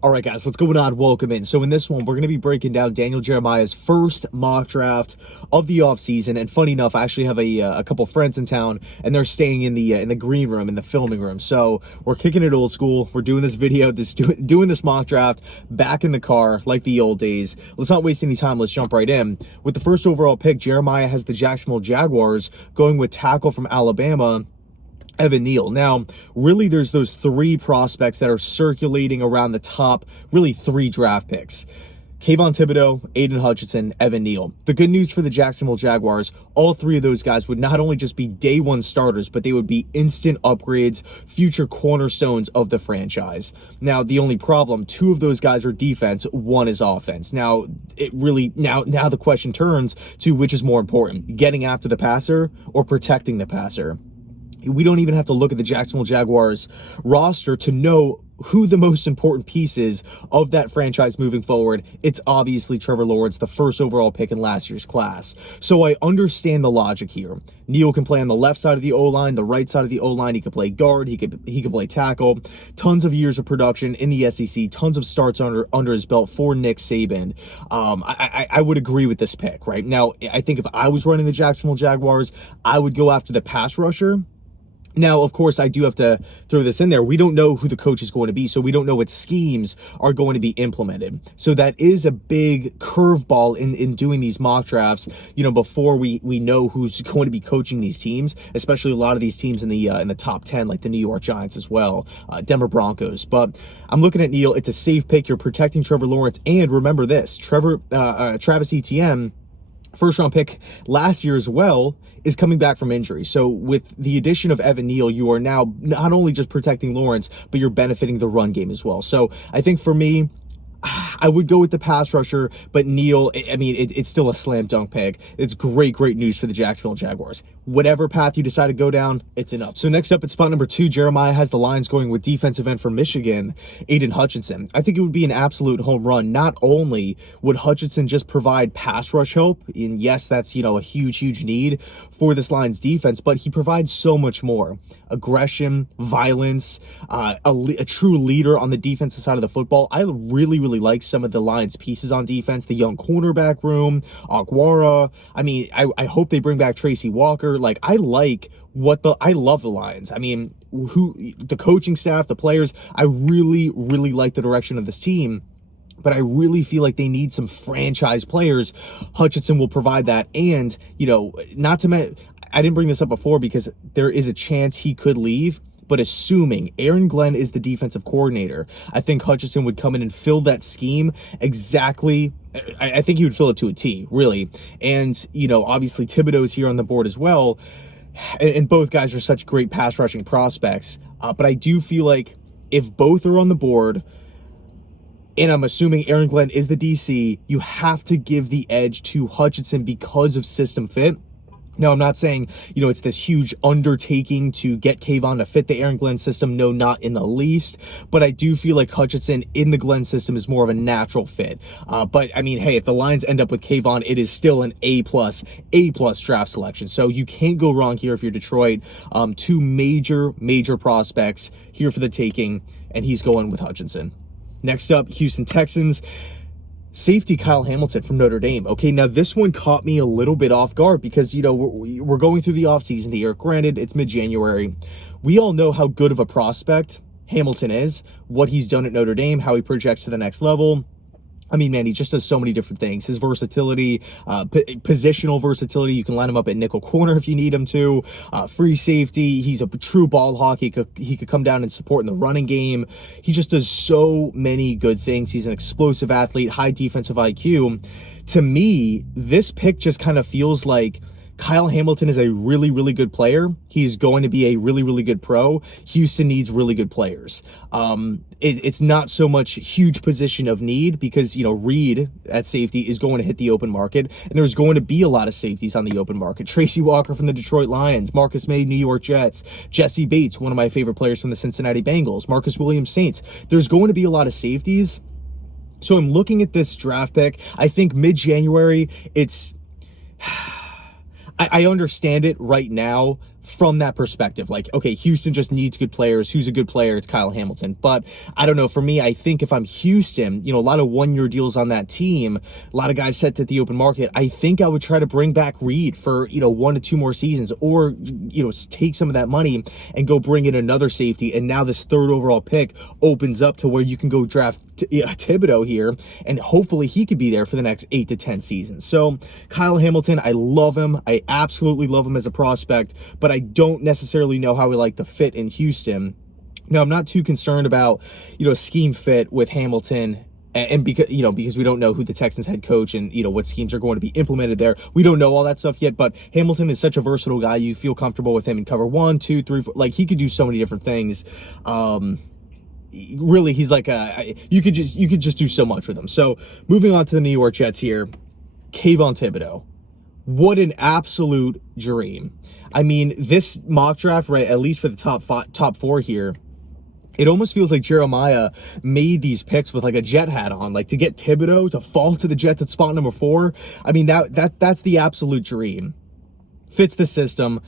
All right, guys, what's going on? Welcome in. So in this one, we're going to be breaking down Daniel Jeremiah's first mock draft of the offseason. And funny enough, I actually have a couple friends in town, and they're staying in the green room, in the filming room. So we're kicking it old school. We're doing this video, doing this mock draft back in the car like the old days. Let's not waste any time. Let's jump right in. With the first overall pick, Jeremiah has the Jacksonville Jaguars going with tackle from Alabama, Evan Neal. Now, really, there's those three prospects that are circulating around the top, really three draft picks. Kayvon Thibodeaux, Aiden Hutchinson, Evan Neal. The good news for the Jacksonville Jaguars, all three of those guys would not only just be day one starters, but they would be instant upgrades, future cornerstones of the franchise. Now, the only problem, two of those guys are defense, one is offense. Now, now the question turns to which is more important, getting after the passer or protecting the passer. We don't even have to look at the Jacksonville Jaguars roster to know who the most important piece is of that franchise moving forward. It's obviously Trevor Lawrence, the first overall pick in last year's class. So I understand the logic here. Neal can play on the left side of the O-line, the right side of the O-line. He could play guard. He could play tackle. Tons of years of production in the SEC. Tons of starts under his belt for Nick Saban. I would agree with this pick, right? Now, I think if I was running the Jacksonville Jaguars, I would go after the pass rusher. Now, of course, I do have to throw this in there. We don't know who the coach is going to be, so we don't know what schemes are going to be implemented. So that is a big curveball in doing these mock drafts, before we know who's going to be coaching these teams, especially a lot of these teams in the top 10, like the New York Giants as well, Denver Broncos. But I'm looking at Neal. It's a safe pick. You're protecting Trevor Lawrence. And remember this, Travis Etienne, first-round pick last year as well, is coming back from injury. So with the addition of Evan Neal, you are now not only just protecting Lawrence, but you're benefiting the run game as well. So I think for me, I would go with the pass rusher, but Neal, it's still a slam dunk pick. It's great news for the Jacksonville Jaguars. Whatever path you decide to go down, it's an up. So next up at spot number 2, Jeremiah has the Lions going with defensive end from Michigan, Aiden Hutchinson. I think it would be an absolute home run. Not only would Hutchinson just provide pass rush help, and yes, that's, a huge need for this Lions defense, but he provides so much more. Aggression, violence, a true leader on the defensive side of the football. I really like some of the Lions pieces on defense, the young cornerback room, Aguara. I hope they bring back Tracy Walker. I love the Lions. The coaching staff, the players, I really like the direction of this team. But I really feel like they need some franchise players. Hutchinson will provide that. And, I didn't bring this up before because there is a chance he could leave. But assuming Aaron Glenn is the defensive coordinator, I think Hutchinson would come in and fill that scheme exactly. I think he would fill it to a T, really. And, obviously Thibodeaux is here on the board as well. And both guys are such great pass rushing prospects. But I do feel like if both are on the board, and I'm assuming Aaron Glenn is the DC, you have to give the edge to Hutchinson because of system fit. Now, I'm not saying, it's this huge undertaking to get Kayvon to fit the Aaron Glenn system. No, not in the least. But I do feel like Hutchinson in the Glenn system is more of a natural fit. But hey, if the Lions end up with Kayvon, it is still an A+ draft selection. So you can't go wrong here if you're Detroit. Two major prospects here for the taking, and he's going with Hutchinson. Next up, Houston Texans. Safety Kyle Hamilton from Notre Dame. Okay, now this one caught me a little bit off guard because, we're going through the offseason here. Granted, it's mid-January. We all know how good of a prospect Hamilton is, what he's done at Notre Dame, how he projects to the next level. He just does so many different things. His versatility, positional versatility. You can line him up at nickel corner if you need him to. Free safety. He's a true ball hawk. He could come down and support in the running game. He just does so many good things. He's an explosive athlete, high defensive IQ. To me, this pick just kind of feels like Kyle Hamilton is a really good player. He's going to be a really good pro. Houston needs really good players. It's not so much huge position of need because, Reed at safety is going to hit the open market, and there's going to be a lot of safeties on the open market. Tracy Walker from the Detroit Lions, Marcus May, New York Jets, Jesse Bates, one of my favorite players from the Cincinnati Bengals, Marcus Williams Saints. There's going to be a lot of safeties. So I'm looking at this draft pick. I think mid-January, I understand it right now from that perspective. Like, okay, Houston just needs good players. Who's a good player? It's Kyle Hamilton. But I don't know. For me, I think if I'm Houston, a lot of one-year deals on that team, a lot of guys set at the open market. I think I would try to bring back Reed for, 1 to 2 more seasons, or, take some of that money and go bring in another safety. And now this 3rd overall pick opens up to where you can go draft Thibodeau here, and hopefully he could be there for the next 8 to 10 seasons. So Kyle Hamilton, I love him. I absolutely love him as a prospect, but I don't necessarily know how we like to fit in Houston. Now, I'm not too concerned about, scheme fit with Hamilton, and because we don't know who the Texans head coach and, what schemes are going to be implemented there. We don't know all that stuff yet, but Hamilton is such a versatile guy. You feel comfortable with him in cover 1, 2, 3, 4. Like, he could do so many different things. Really, he's like you could just do so much with him. So moving on to the New York Jets here, Kayvon Thibodeau. What an absolute dream. I mean, this mock draft, right, at least for the top 4 here, it almost feels like Jeremiah made these picks with like a Jet hat on, like to get Thibodeau to fall to the Jets at spot number 4. I mean, that's the absolute dream. Fits the system.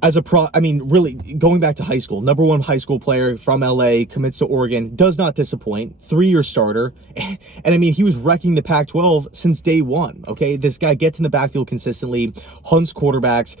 Really, going back to high school, number 1 high school player from LA, commits to Oregon, does not disappoint, 3-year starter. And I mean, he was wrecking the Pac-12 since day 1, okay? This guy gets in the backfield consistently, hunts quarterbacks.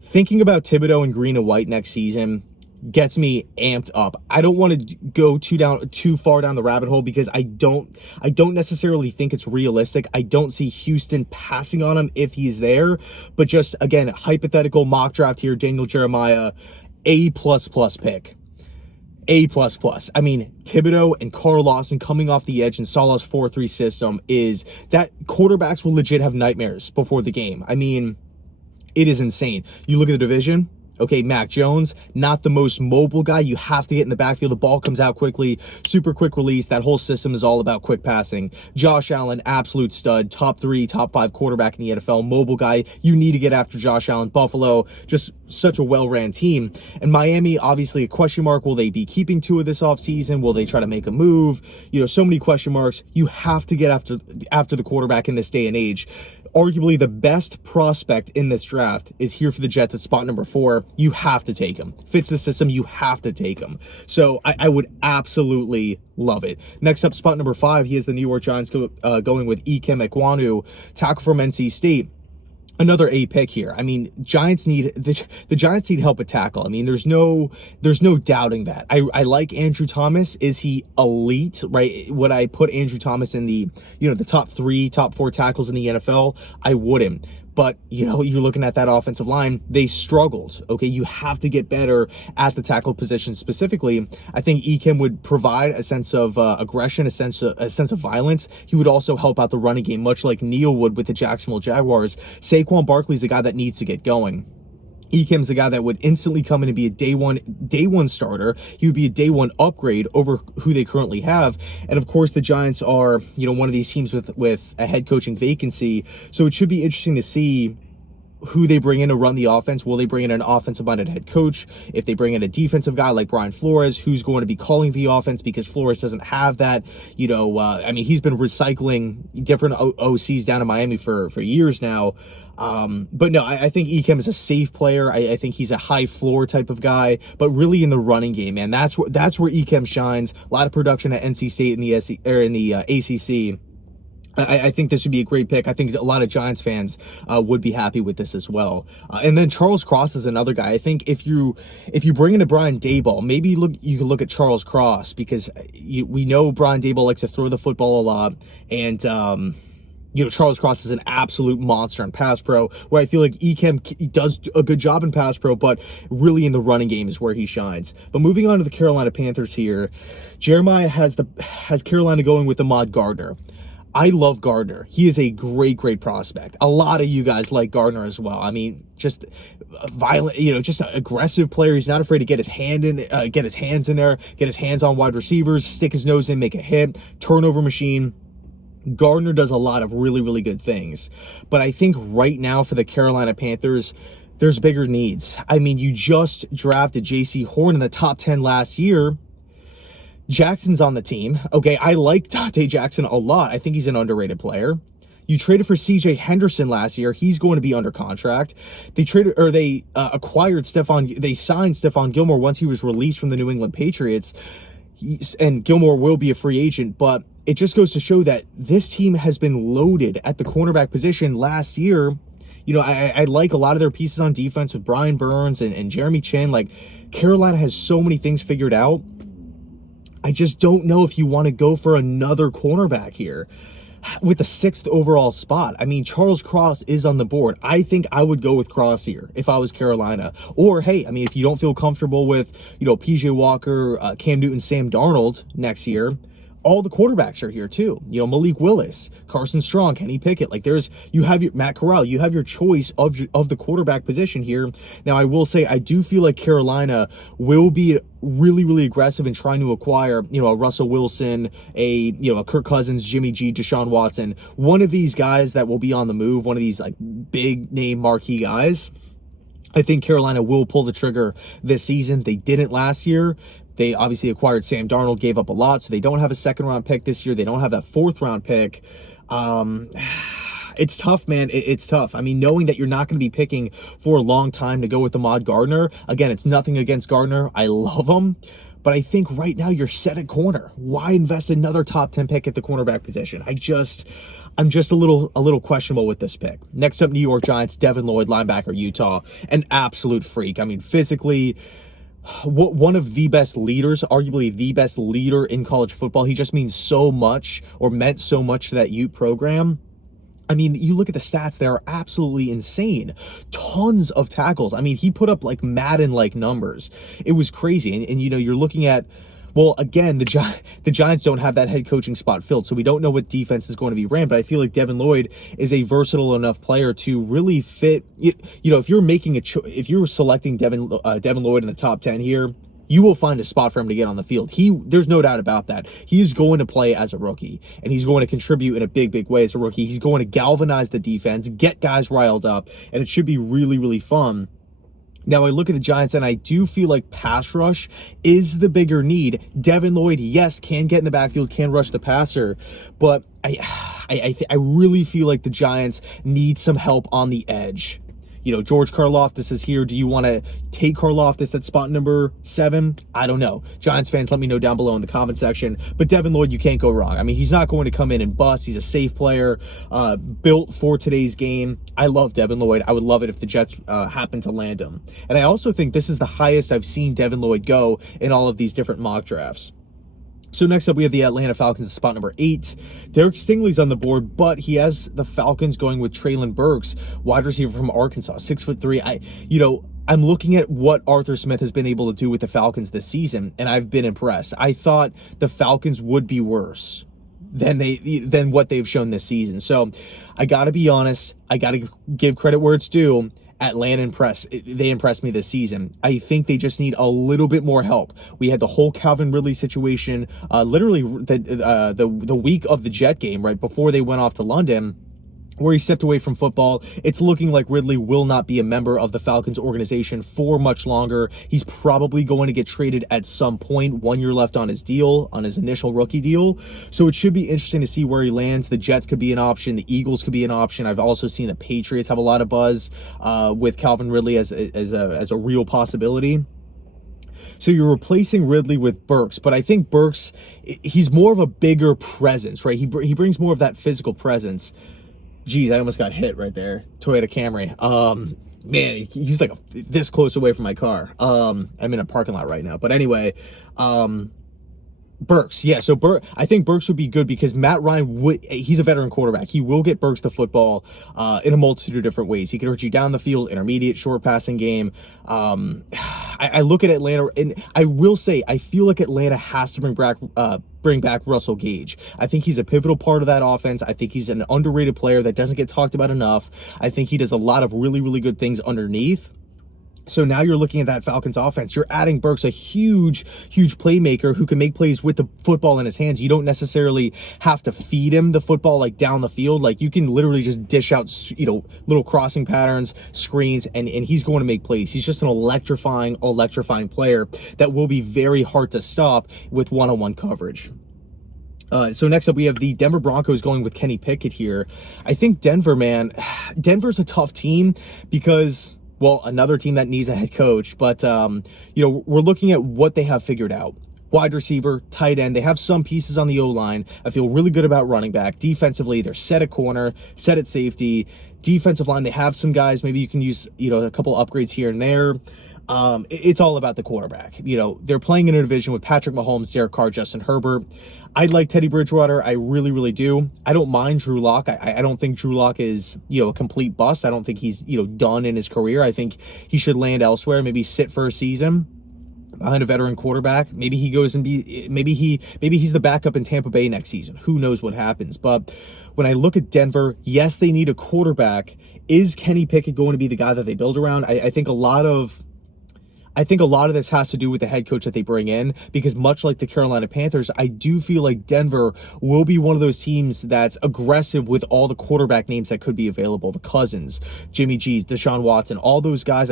Thinking about Thibodeau in green and white next season gets me amped up. I don't want to go too far down the rabbit hole because I don't necessarily think it's realistic. I don't see Houston passing on him if he's there, but just again, hypothetical mock draft here, Daniel Jeremiah, A++ pick. A++. I mean, Thibodeau and Carl Lawson coming off the edge in Salah's 4-3 system is that quarterbacks will legit have nightmares before the game. I mean, it is insane. You look at the division. Okay, Mac Jones, not the most mobile guy. You have to get in the backfield. The ball comes out quickly, super quick release. That whole system is all about quick passing. Josh Allen, absolute stud, top 3, top 5 quarterback in the NFL, mobile guy. You need to get after Josh Allen. Buffalo, just such a well-ran team. And Miami, obviously a question mark. Will they be keeping Tua this offseason? Will they try to make a move? So many question marks. You have to get after the quarterback in this day and age. Arguably the best prospect in this draft is here for the Jets at spot number 4. You have to take him. Fits the system. You have to take him. So I would absolutely love it. Next up, spot number 5, he has the New York Giants going with Ikem Ekwonu, tackle from NC State. Another A pick here. I mean, the Giants need help at tackle. I mean, there's no doubting that. I like Andrew Thomas. Is he elite? Right? Would I put Andrew Thomas in the the top 3, top 4 tackles in the NFL? I wouldn't. But, you're looking at that offensive line, they struggled. Okay, you have to get better at the tackle position specifically. I think Ikem would provide a sense of aggression, a sense of violence. He would also help out the running game, much like Neal would with the Jacksonville Jaguars. Saquon Barkley's the guy that needs to get going. Ikem's the guy that would instantly come in and be a day one starter. He would be a day 1 upgrade over who they currently have. And of course, the Giants are, one of these teams with a head coaching vacancy. So it should be interesting to see who they bring in to run the offense. Will they bring in an offensive-minded head coach? If they bring in a defensive guy like Brian Flores, who's going to be calling the offense because Flores doesn't have that, he's been recycling different OCs down in Miami for years now. But no, I think Ikem is a safe player. I think he's a high floor type of guy, but really in the running game, man, that's where Ikem shines. A lot of production at NC State in the ACC. I think this would be a great pick. I think a lot of Giants fans would be happy with this as well. And then Charles Cross is another guy. I think if you bring in a Brian Daboll, maybe you can look at Charles Cross because we know Brian Daboll likes to throw the football a lot, and Charles Cross is an absolute monster in pass pro, where I feel like Ikem does a good job in pass pro, but really in the running game is where he shines. But moving on to the Carolina Panthers here, Jeremiah has Carolina going with Ahmad Gardner. I love Gardner. He is a great prospect. A lot of you guys like Gardner as well. I mean, just violent, just an aggressive player. He's not afraid to get his hands in there, get his hands on wide receivers, stick his nose in, make a hit, turnover machine. Gardner does a lot of really good things. But I think right now for the Carolina Panthers, there's bigger needs. I mean, you just drafted J.C. Horn in the top 10 last year. Jackson's on the team. Okay, I like Dante Jackson a lot. I think he's an underrated player. You traded for CJ Henderson last year. He's going to be under contract. They acquired they signed Stephon Gilmore once he was released from the New England Patriots. And Gilmore will be a free agent, but it just goes to show that this team has been loaded at the cornerback position last year. You know, I like a lot of their pieces on defense with Brian Burns and Jeremy Chin. Like, Carolina has so many things figured out. I just don't know if you want to go for another cornerback here with the 6th overall spot. I mean, Charles Cross is on the board. I think I would go with Cross here if I was Carolina. Or, hey, I mean, if you don't feel comfortable with, you know, PJ Walker, Cam Newton, Sam Darnold next year, all the quarterbacks are here too. You know, Malik Willis, Carson Strong, Kenny Pickett. Like, you have your Matt Corral. You have your choice of the quarterback position here. Now, I will say, I do feel like Carolina will be really, really aggressive in trying to acquire, you know, a Russell Wilson, a Kirk Cousins, Jimmy G, Deshaun Watson, one of these guys that will be on the move, one of these like big name marquee guys. I think Carolina will pull the trigger this season. They didn't last year. They obviously acquired Sam Darnold, gave up a lot, so they don't have a 2nd-round pick this year. They don't have that 4th-round pick. It's tough, man. It's tough. I mean, knowing that you're not going to be picking for a long time to go with Ahmad Gardner. Again, it's nothing against Gardner. I love him. But I think right now you're set at corner. Why invest another top 10 pick at the cornerback position? I'm just a little questionable with this pick. Next up, New York Giants, Devin Lloyd, linebacker, Utah. An absolute freak. I mean, physically, one of the best leaders, arguably the best leader in college football. He just means so much, or meant so much to that Ute program. I mean, you look at the stats, they are absolutely insane. Tons of tackles. I mean, he put up like Madden-like numbers. It was crazy. And you know, you're looking at, well, again, the Giants don't have that head coaching spot filled, so we don't know what defense is going to be ran, but I feel like Devin Lloyd is a versatile enough player to really fit. You know, if you're making if you're selecting Devin Lloyd in the top 10 here, you will find a spot for him to get on the field. There's no doubt about that. He's going to play as a rookie, and he's going to contribute in a big, big way as a rookie. He's going to galvanize the defense, get guys riled up, and it should be really, really fun. Now, I look at the Giants, and I do feel like pass rush is the bigger need. Devin Lloyd, yes, can get in the backfield, can rush the passer, but I really feel like the Giants need some help on the edge. You know, George Karlaftis is here. Do you want to take Karlaftis at spot number 7? I don't know. Giants fans, let me know down below in the comment section. But Devin Lloyd, you can't go wrong. I mean, he's not going to come in and bust. He's a safe player, built for today's game. I love Devin Lloyd. I would love it if the Jets happen to land him. And I also think this is the highest I've seen Devin Lloyd go in all of these different mock drafts. So next up, we have the Atlanta Falcons at spot number 8. Derek Stingley's on the board, but he has the Falcons going with Treylon Burks, wide receiver from Arkansas, 6'3". I'm looking at what Arthur Smith has been able to do with the Falcons this season, and I've been impressed. I thought the Falcons would be worse than what they've shown this season. So I got to be honest. I got to give credit where it's due. Atlanta they impressed me this season. I think they just need a little bit more help. We had the whole Calvin Ridley situation, literally the week of the Jet game, right before they went off to London, where he stepped away from football. It's looking like Ridley will not be a member of the Falcons organization for much longer. He's probably going to get traded at some point. 1 year left on his deal, on his initial rookie deal. So it should be interesting to see where he lands. The Jets could be an option. The Eagles could be an option. I've also seen the Patriots have a lot of buzz with Calvin Ridley as a real possibility. So you're replacing Ridley with Burks, but I think Burks, he's more of a bigger presence, right? He brings more of that physical presence. Geez, I almost got hit right there. Toyota Camry. Man, he's like this close away from my car. I'm in a parking lot right now. But anyway, Burks. Yeah, so I think Burks would be good because Matt Ryan he's a veteran quarterback. He will get Burks the football in a multitude of different ways. He can hurt you down the field, intermediate, short passing game. I look at Atlanta, and I will say, I feel like Atlanta has to bring back Russell Gage. I think he's a pivotal part of that offense. I think he's an underrated player that doesn't get talked about enough. I think he does a lot of really, really good things underneath. So now you're looking at that Falcons offense. You're adding Burks, a huge, huge playmaker who can make plays with the football in his hands. You don't necessarily have to feed him the football like down the field. Like you can literally just dish out, little crossing patterns, screens, and he's going to make plays. He's just an electrifying player that will be very hard to stop with one-on-one coverage. So next up, we have the Denver Broncos going with Kenny Pickett here. I think Denver, man, Denver's a tough team because, well, another team that needs a head coach. But, we're looking at what they have figured out. Wide receiver, tight end. They have some pieces on the O-line. I feel really good about running back. Defensively, they're set at corner, set at safety. Defensive line, they have some guys. Maybe you can use, a couple upgrades here and there. It's all about the quarterback. They're playing in a division with Patrick Mahomes, Derek Carr, Justin Herbert. I like Teddy Bridgewater. I really, really do. I don't mind Drew Lock. I don't think Drew Lock is, a complete bust. I don't think he's, done in his career. I think he should land elsewhere, maybe sit for a season behind a veteran quarterback. Maybe he goes and maybe he's the backup in Tampa Bay next season. Who knows what happens? But when I look at Denver, yes, they need a quarterback. Is Kenny Pickett going to be the guy that they build around? I think a lot of this has to do with the head coach that they bring in, because much like the Carolina Panthers, I do feel like Denver will be one of those teams that's aggressive with all the quarterback names that could be available. The Cousins, Jimmy G, Deshaun Watson, all those guys.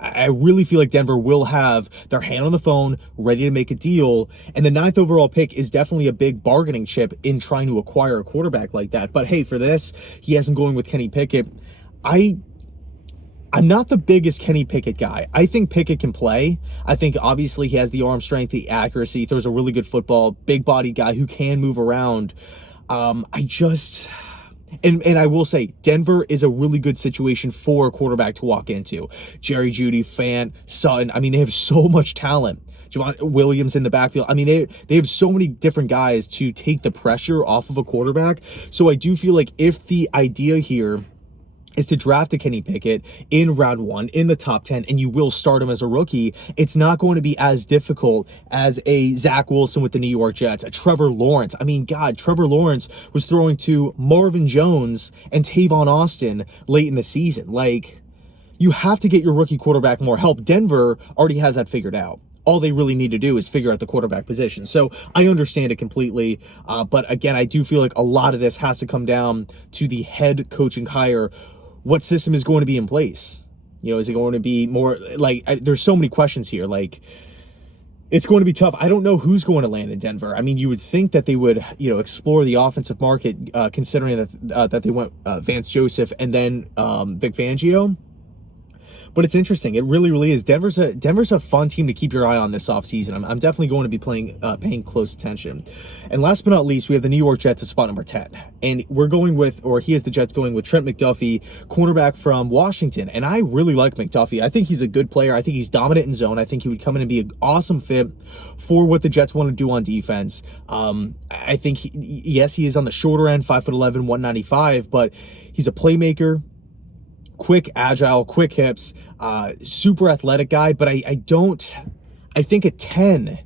I really feel like Denver will have their hand on the phone, ready to make a deal. And the 9th overall pick is definitely a big bargaining chip in trying to acquire a quarterback like that. But hey, for this, he has him going with Kenny Pickett. I'm not the biggest Kenny Pickett guy. I think Pickett can play. I think obviously he has the arm strength, the accuracy, throws a really good football, big body guy who can move around. And I will say, Denver is a really good situation for a quarterback to walk into. Jerry Jeudy, Fant, Sutton. They have so much talent. Javon Williams in the backfield. They have so many different guys to take the pressure off of a quarterback. So I do feel like if the idea here is to draft a Kenny Pickett in round 1 in the top 10, and you will start him as a rookie, it's not going to be as difficult as a Zach Wilson with the New York Jets, a Trevor Lawrence. Trevor Lawrence was throwing to Marvin Jones and Tavon Austin late in the season. You have to get your rookie quarterback more help. Denver already has that figured out. All they really need to do is figure out the quarterback position. So I understand it completely. But again, I do feel like a lot of this has to come down to the head coaching hire. What system is going to be in place? Is it going to be more there's so many questions here. It's going to be tough. I don't know who's going to land in Denver. You would think that they would, explore the offensive market, considering that they went Vance Joseph and then Vic Fangio. But it's interesting. It really, really is. Denver's a fun team to keep your eye on this offseason. I'm definitely going to be paying close attention. And last but not least, we have the New York Jets at spot number 10. And he has the Jets going with Trent McDuffie, cornerback from Washington. And I really like McDuffie. I think he's a good player. I think he's dominant in zone. I think he would come in and be an awesome fit for what the Jets want to do on defense. I think, he is on the shorter end, 5'11", 195, but he's a playmaker. Quick, agile, quick hips, super athletic guy. But I think at 10,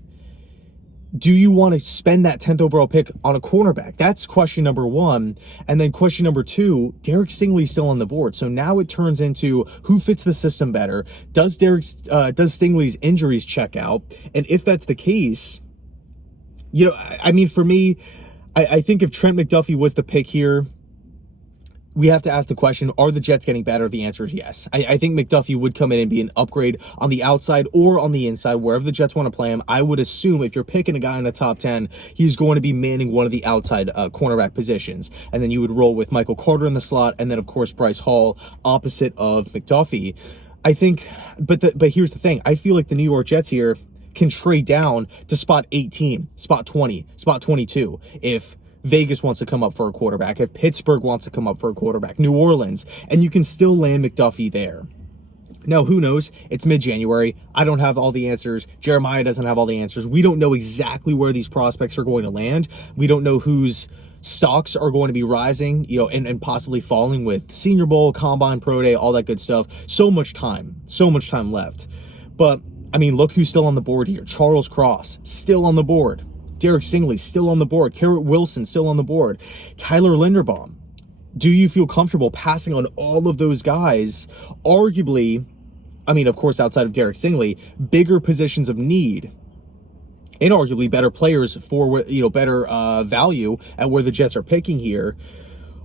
do you want to spend that 10th overall pick on a cornerback? That's question number 1. And then question number 2, Derek Stingley's still on the board. So now it turns into who fits the system better. Does Stingley's injuries check out? And if that's the case, for me, I think if Trent McDuffie was the pick here, we have to ask the question, are the Jets getting better? The answer is yes. I think McDuffie would come in and be an upgrade on the outside or on the inside, wherever the Jets want to play him. I would assume if you're picking a guy in the top 10, he's going to be manning one of the outside cornerback positions. And then you would roll with Michael Carter in the slot, and then, of course, Bryce Hall opposite of McDuffie. I think, but here's the thing. I feel like the New York Jets here can trade down to spot 18, spot 20, spot 22 if Vegas wants to come up for a quarterback, if Pittsburgh wants to come up for a quarterback, New Orleans, and you can still land McDuffie there. Now, who knows? It's mid-January. I don't have all the answers. Jeremiah doesn't have all the answers. We don't know exactly where these prospects are going to land. We don't know whose stocks are going to be rising, and possibly falling with Senior Bowl, Combine, Pro Day, all that good stuff. So much time left. But, look who's still on the board here. Charles Cross, still on the board. Derek Stingley, still on the board. Garrett Wilson, still on the board. Tyler Linderbaum. Do you feel comfortable passing on all of those guys? Arguably, of course, outside of Derek Stingley, bigger positions of need. And arguably better players for, better value at where the Jets are picking here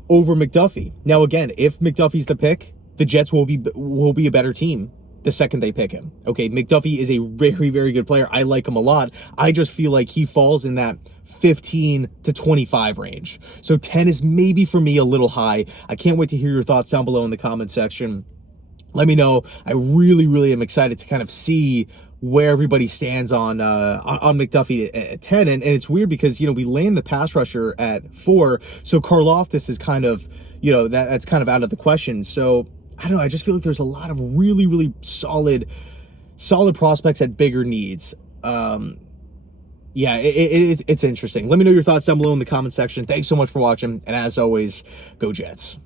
over McDuffie. Now, again, if McDuffie's the pick, the Jets will be a better team. the second they pick him. Okay, McDuffie is a very, very good player. I like him a lot. I just feel like he falls in that 15 to 25 range. So 10 is maybe for me a little high. I can't wait to hear your thoughts down below in the comment section. Let me know. I really, really am excited to kind of see where everybody stands on McDuffie at 10. And it's weird because, you know, we land the pass rusher at 4. So Karlaftis is kind of, you know, that's kind of out of the question. So I don't know. I just feel like there's a lot of really, really solid prospects at bigger needs. Yeah, it's interesting. Let me know your thoughts down below in the comment section. Thanks so much for watching. And as always, go Jets.